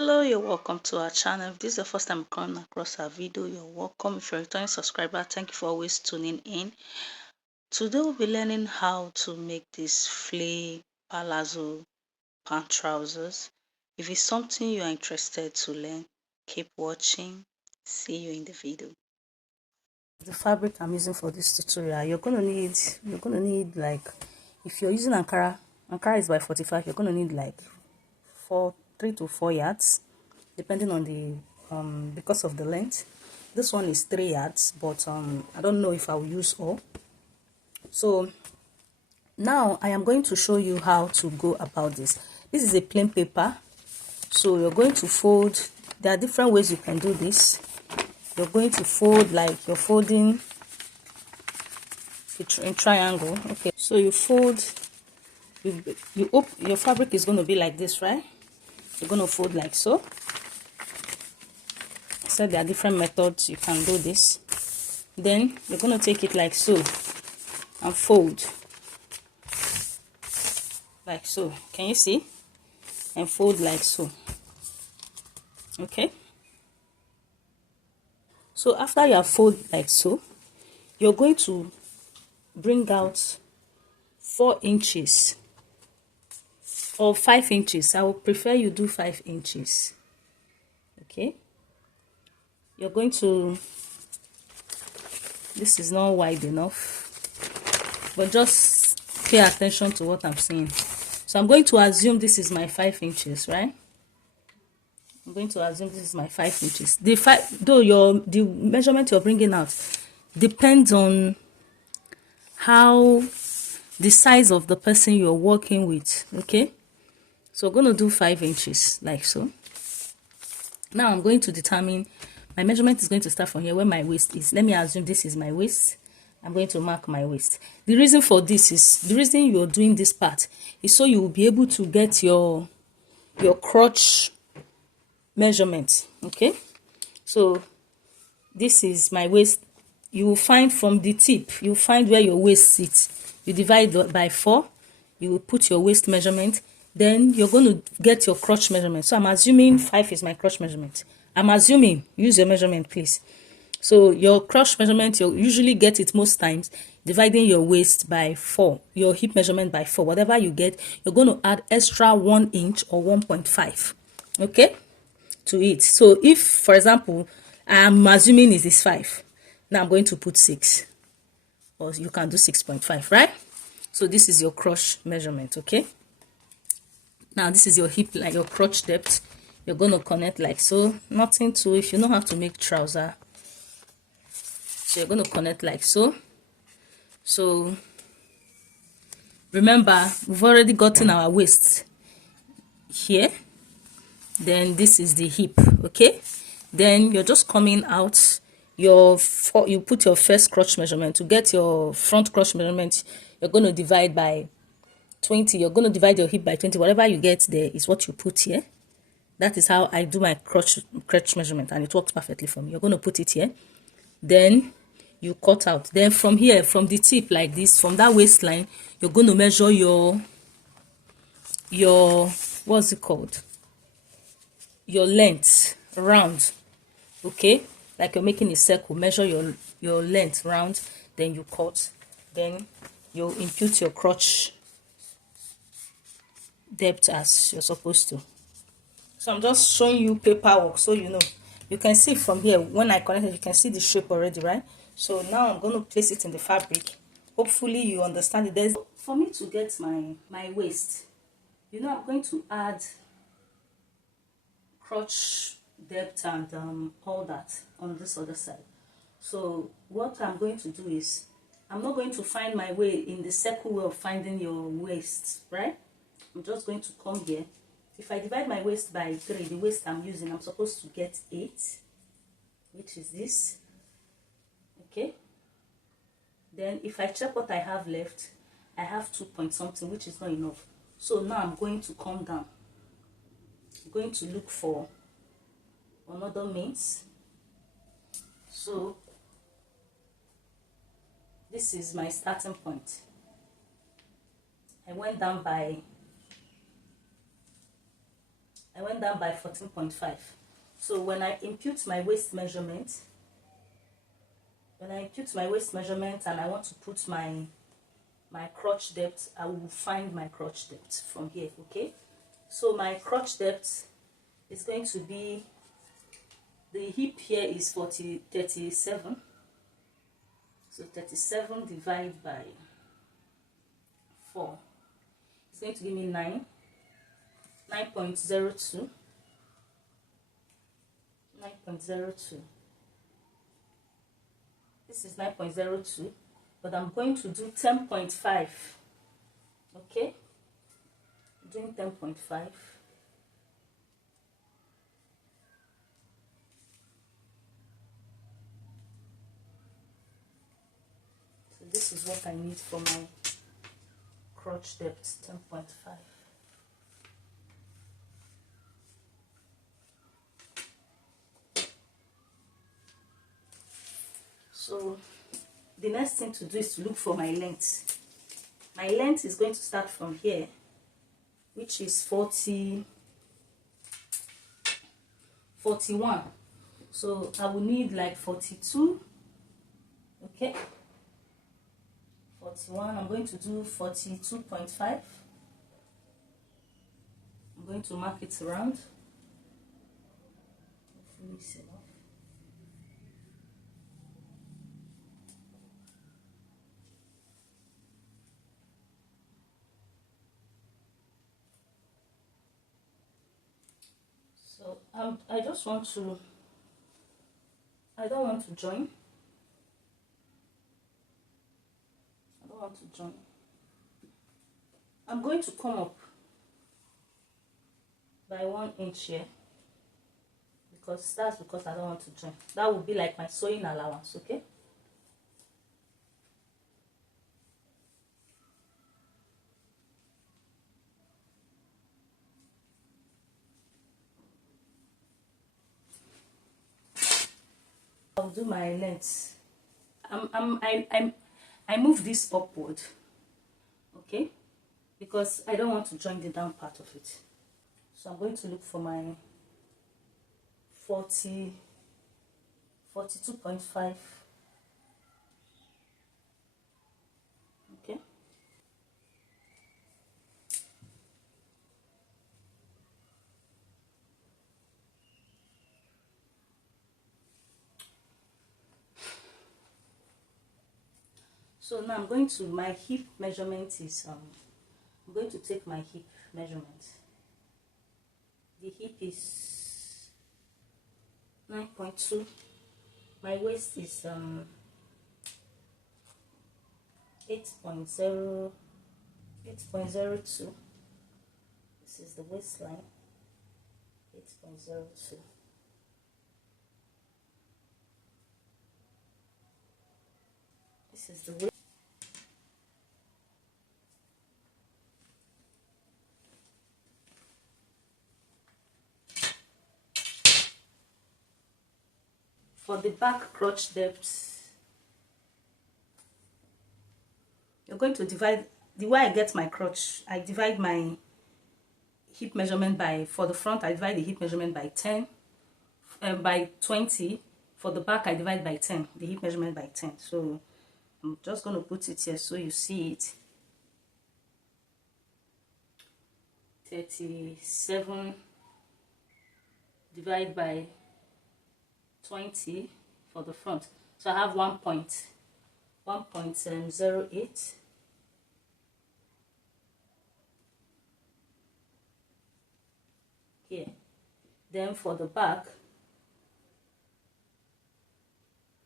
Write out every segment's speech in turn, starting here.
Hello, you're welcome to our channel. If this is the first time coming across our video, you're welcome. If you're a returning subscriber, thank you for always tuning in. Today we'll be learning how to make this flay palazzo pant trousers. If it's something you are interested to learn, keep watching. See you in the video. The fabric I'm using for this tutorial, you're gonna need like, if you're using Ankara is by 45, you're gonna need like 3 to 4 yards, depending on the because of the length. This one is 3 yards, but I don't know if I will use all. So now I am going to show you how to go about this. This is a plain paper, so you're going to fold. There are different ways you can do this. You're going to fold like you're folding in triangle. Okay, so you fold, your fabric is going to be like this, right? You're going to fold like so. So there are different methods you can do this. Then you're going to take it like so and fold like so. Can you see? And fold like so. Okay, so after you have folded like so, you're going to bring out 4 inches or 5 inches. I would prefer you do 5 inches. Okay, you're going to, this is not wide enough, but just pay attention to what I'm saying. So I'm going to assume this is my 5 inches, right? I'm going to assume this is my 5 inches. The measurement you're bringing out depends on how the size of the person you're working with. Okay, so we're going to do 5 inches like so. Now I'm going to determine my measurement is going to start from here where my waist is. Let me assume this is my waist. I'm going to mark my waist. The reason for this is, the reason you're doing this part is so you will be able to get your crotch measurement. Okay, so this is my waist. You will find from the tip, you will find where your waist sits. You divide by 4, you will put your waist measurement, then you're going to get your crotch measurement. So I'm assuming 5 is my crotch measurement. I'm assuming, use your measurement please. So your crotch measurement, you usually get it most times dividing your waist by 4, your hip measurement by 4. Whatever you get, you're going to add extra 1 inch or 1.5, okay, to it. So if, for example, I'm assuming it is 5, now I'm going to put 6, or you can do 6.5, right? So this is your crotch measurement. Okay, now this is your hip, like your crotch depth. You're going to connect like so. Nothing to, if you know how to make trouser, so you're going to connect like so. So remember, we've already gotten our waist here, then this is the hip. Okay, then you're just coming out you put your first crotch measurement. To get your front crotch measurement, you're going to divide by 20. You're going to divide your hip by 20. Whatever you get there is what you put here. That is how I do my crotch measurement, and it works perfectly for me. You're going to put it here, then you cut out. Then from here, from the tip like this, from that waistline, you're going to measure your what's it called, your length round. Okay, like you're making a circle. Measure your length round, then you cut, then you impute your crotch depth as you're supposed to. So I'm just showing you paperwork so you know. You can see from here, when I connect it, you can see the shape already, right? So now I'm going to place it in the fabric. Hopefully you understand it. There's, for me to get my waist, you know, I'm going to add crotch depth and all that on this other side. So what I'm going to do is, I'm not going to find my way in the circle way of finding your waist, right? I'm just going to come here. If I divide my waist by 3, the waist I'm using, I'm supposed to get 8, which is this. Okay, then if I check what I have left, I have 2 point something, which is not enough. So now I'm going to come down. I'm going to look for another means. So this is my starting point. I went down by I went down by 14.5. So when I impute my waist measurement, and I want to put my crotch depth, I will find my crotch depth from here. Okay, so my crotch depth is going to be, the hip here is 37. So 37 divided by 4, it's going to give me 9.02. This is 9.02, but I'm going to do 10.5. Okay, doing 10.5. So this is what I need for my crotch depth, 10.5. So the next thing to do is to look for my length. My length is going to start from here, which is 41. So I will need like 42. Okay, 41. I'm going to do 42.5. I'm going to mark it around. Hopefully it's enough. So I don't want to join. I'm going to come up by 1 inch here, because I don't want to join. That would be like my sewing allowance. Okay, I'll do my length. I move this upward, okay, because I don't want to join the down part of it. So I'm going to look for my 42.5. Okay. So now I'm going to, my hip measurement is, I'm going to take my hip measurement. The hip is 9.2. My waist is 8.02. This is the waistline, 8.02. This is the waist. For the back crotch depth, you're going to divide, the way I get my crotch, I divide my hip measurement by, for the front I divide the hip measurement by 10, by 20. For the back I divide by 10, the hip measurement by 10. So I'm just going to put it here so you see it. 37 divided by 20 for the front. So I have 1.08. Here. Then for the back,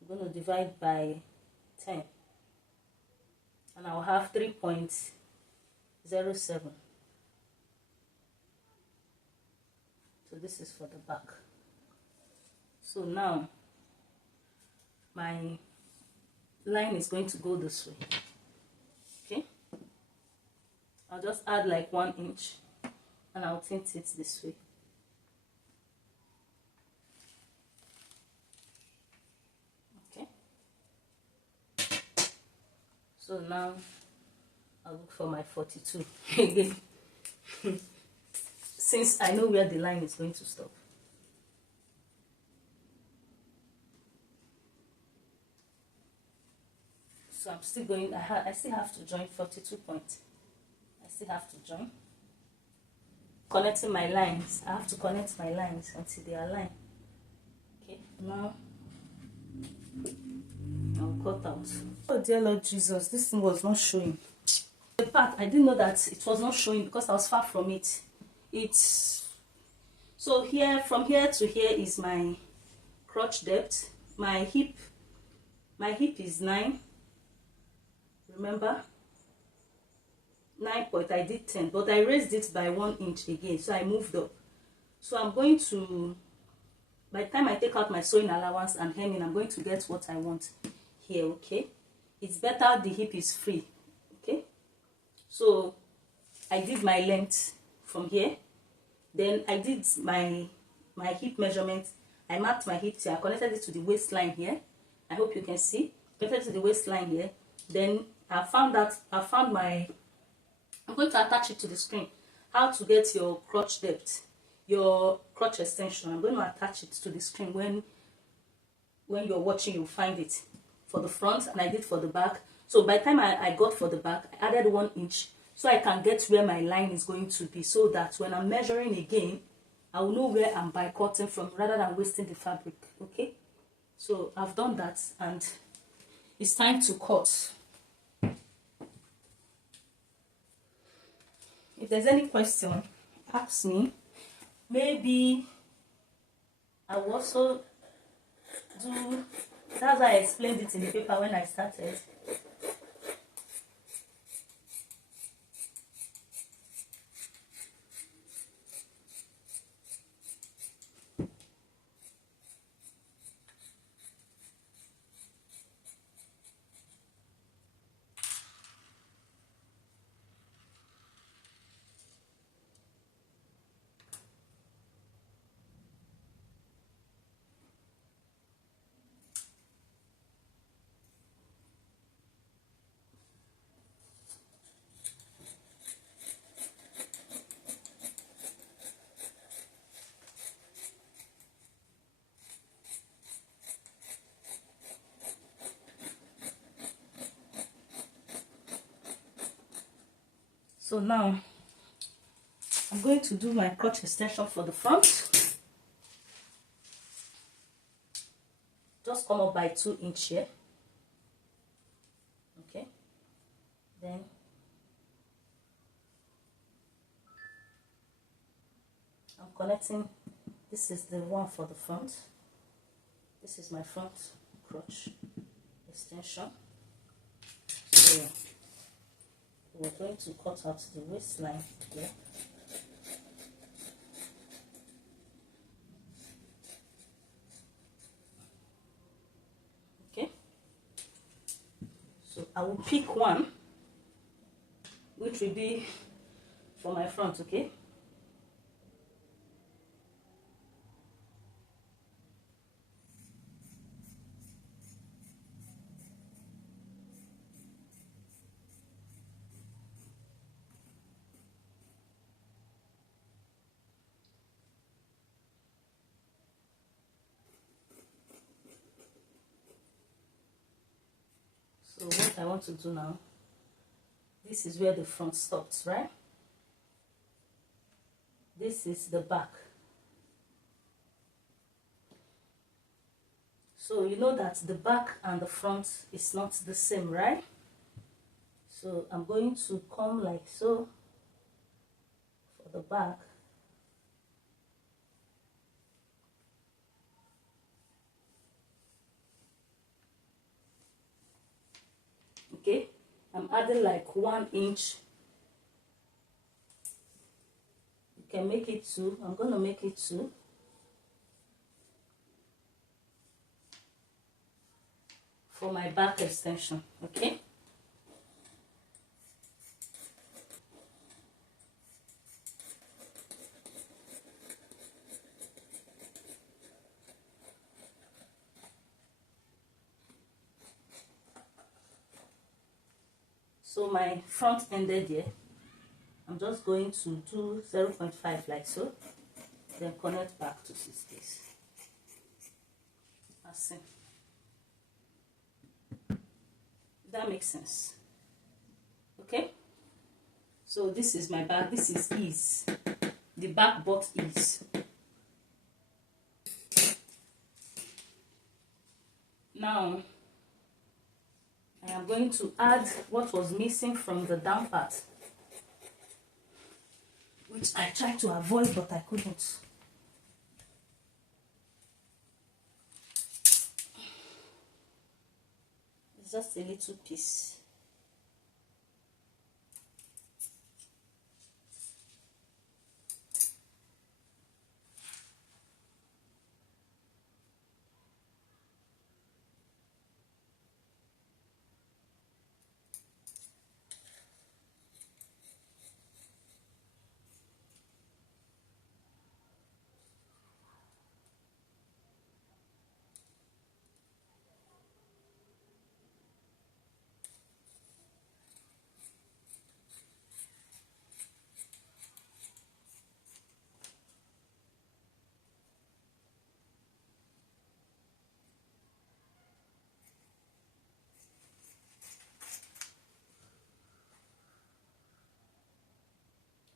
I'm going to divide by 10. And I'll have 3.07. So this is for the back. So now my line is going to go this way. Okay, I'll just add like 1 inch and I'll tint it this way. Okay, so now I'll look for my 42 again. since I know where the line is going to stop. So I'm still going, I still have to join 42 points. I still have to join. Connecting my lines. I have to connect my lines until they align. Okay, now I'll cut out. Oh dear Lord Jesus, this thing was not showing. The part, I didn't know that it was not showing because I was far from it. So here, from here to here is my crotch depth. My hip is 9. Remember? 9 point, I did 10, but I raised it by 1 inch again, so I moved up. So I'm going to, by the time I take out my sewing allowance and hemming, I'm going to get what I want here, okay? It's better the hip is free, okay? So I did my length from here, then I did my hip measurement. I marked my hip here, I connected it to the waistline here. I hope you can see. Connected to the waistline here. Then I found my, I'm going to attach it to the screen. How to get your crotch depth, your crotch extension. I'm going to attach it to the screen. When you're watching, you'll find it for the front, and I did for the back. So by the time I got for the back, I added 1 inch so I can get where my line is going to be, so that when I'm measuring again, I will know where I'm by-cutting from rather than wasting the fabric. Okay, so I've done that and it's time to cut. If there's any question, ask me. Maybe I will also do, that's why I explained it in the paper when I started. So now I'm going to do my crotch extension for the front. Just come up by 2 inch here. Okay. Then I'm connecting. This is the one for the front. This is my front crotch extension. So we're going to cut out the waistline here. Okay. So I will pick one, which will be for my front, okay? So what I want to do now, this is where the front stops, right? This is the back. So you know that the back and the front is not the same, right? So I'm going to come like so for the back. Okay, I'm adding like 1 inch. You can make it 2. I'm going to make it 2. For my back extension, okay? So my front ended here. I'm I'm just going to do 0.5 like so, then connect back to 6 days. That's it. That makes sense. Okay, so this is my back. This is ease, the back butt ease. Now I am going to add what was missing from the down part, which I tried to avoid but I couldn't. It's just a little piece.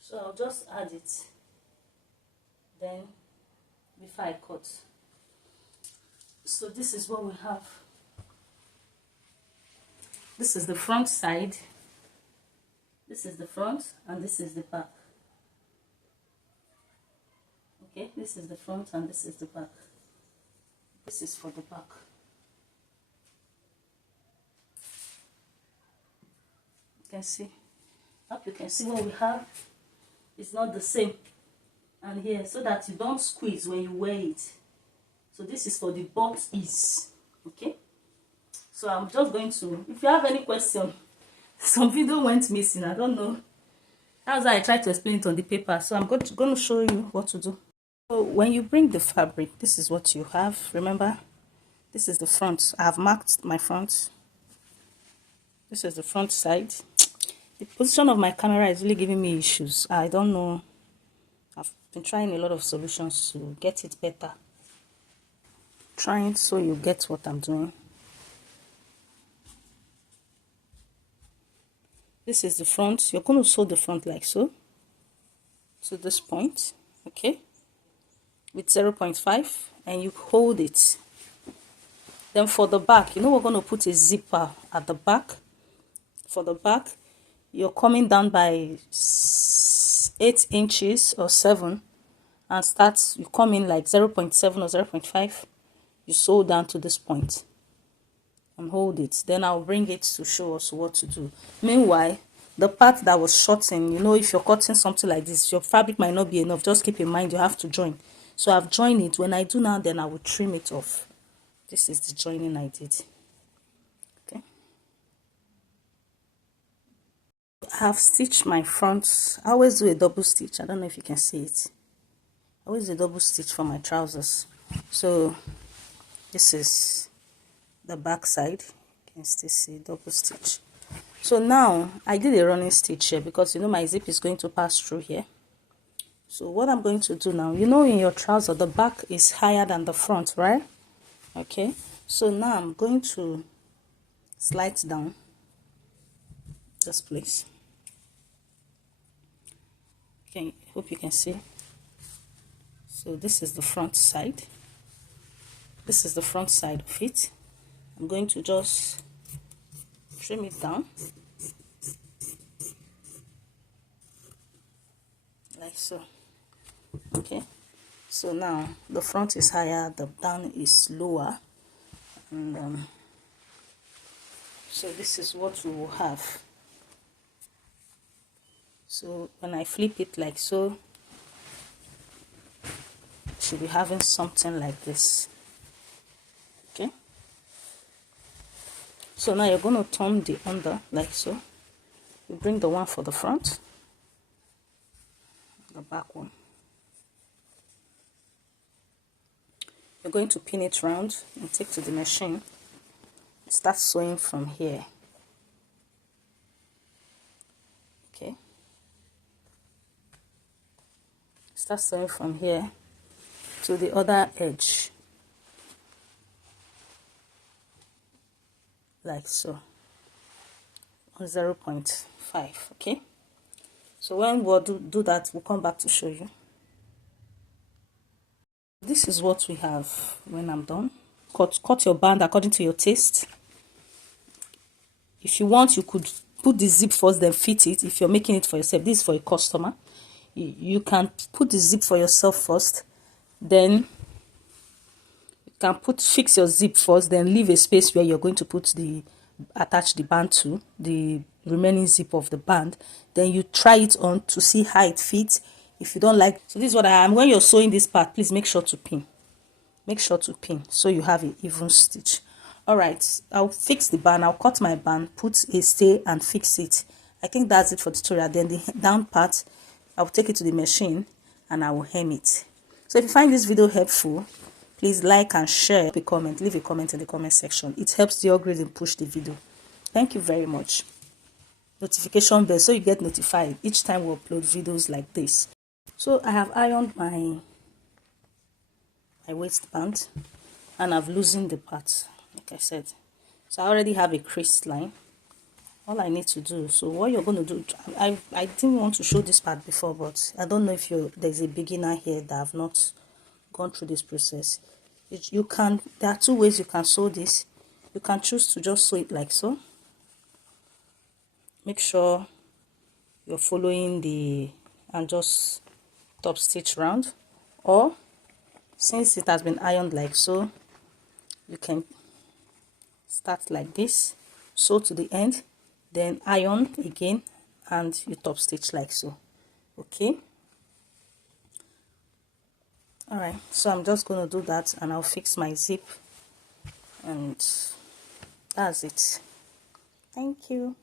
So I'll just add it then before I cut. So this is what we have. This is the front side, this is the front, and this is the back. Okay, this is the front and this is the back. This is for the back. You can see. Hope you can see what we have. It's not the same. And here, so that you don't squeeze when you wear it. So this is for the butt ease. Okay. So I'm just going to, if you have any question, some video went missing, I don't know. That's why I tried to explain it on the paper. So I'm going to show you what to do. So when you bring the fabric, this is what you have. Remember, this is the front. I have marked my front. This is the front side. The position of my camera is really giving me issues. I don't know. I've been trying a lot of solutions to get it better. Trying so you get what I'm doing. This is the front. You're going to sew the front like so to this point, okay, with 0.5, and you hold it. Then for the back, you know, we're going to put a zipper at the back. For the back, you're coming down by 8 inches or 7 and you come in like 0.7 or 0.5. You sew down to this point and hold it. Then I'll bring it to show us what to do. Meanwhile, the part that was shortened, you know, if you're cutting something like this, your fabric might not be enough. Just keep in mind you have to join. So I've joined it. When I do now, then I will trim it off. This is the joining I did. Okay. I have stitched my front. I always do a double stitch. I don't know if you can see it. I always do a double stitch for my trousers. So this is the back side. You can still see double stitch. So now I did a running stitch here because, you know, my zip is going to pass through here. So what I'm going to do now, you know, in your trouser the back is higher than the front, right? Okay, so now I'm going to slide down this place. Okay, hope you can see. So this is the front side. This is the front side of it. I'm going to just trim it down like so. Okay, so now the front is higher, the down is lower, and so this is what we will have. So when I flip it like so, should be having something like this. Okay, so now you're going to turn the under like so. You bring the one for the front, the back one. You're going to pin it round and take to the machine. Start sewing from here. Okay, start sewing from here to the other edge, like so, on 0.5. okay, so when we'll do that, we'll come back to show you. This is what we have when I'm done. Cut your band according to your taste. If you want, you could put the zip first, then fit it. If you're making it for yourself, this is for a customer, you can put the zip for yourself first, then you can fix your zip first, then leave a space where you're going to attach the band to the remaining zip of the band. Then you try it on to see how it fits. If you don't like, so this is what I am. When you're sewing this part, please make sure to pin. Make sure to pin so you have an even stitch. All right, I'll fix the band. I'll cut my band, put a stay and fix it. I think that's it for the tutorial. Then the down part, I'll take it to the machine and I will hem it. So if you find this video helpful, please like and share. Leave a comment in the comment section. It helps the algorithm push the video. Thank you very much. Notification bell so you get notified each time we upload videos like this. So I have ironed my waistband and I've loosened the part, like I said. So I already have a crease line. All I need to do, so what you're going to do, I didn't want to show this part before, but I don't know if there's a beginner here that have not gone through this process. There are two ways you can sew this. You can choose to just sew it like so. Make sure you're following and just top stitch round, or since it has been ironed like so, you can start like this, sew to the end, then iron again and you top stitch like so. Okay, all right, so I'm just going to do that and I'll fix my zip, and that's it. Thank you.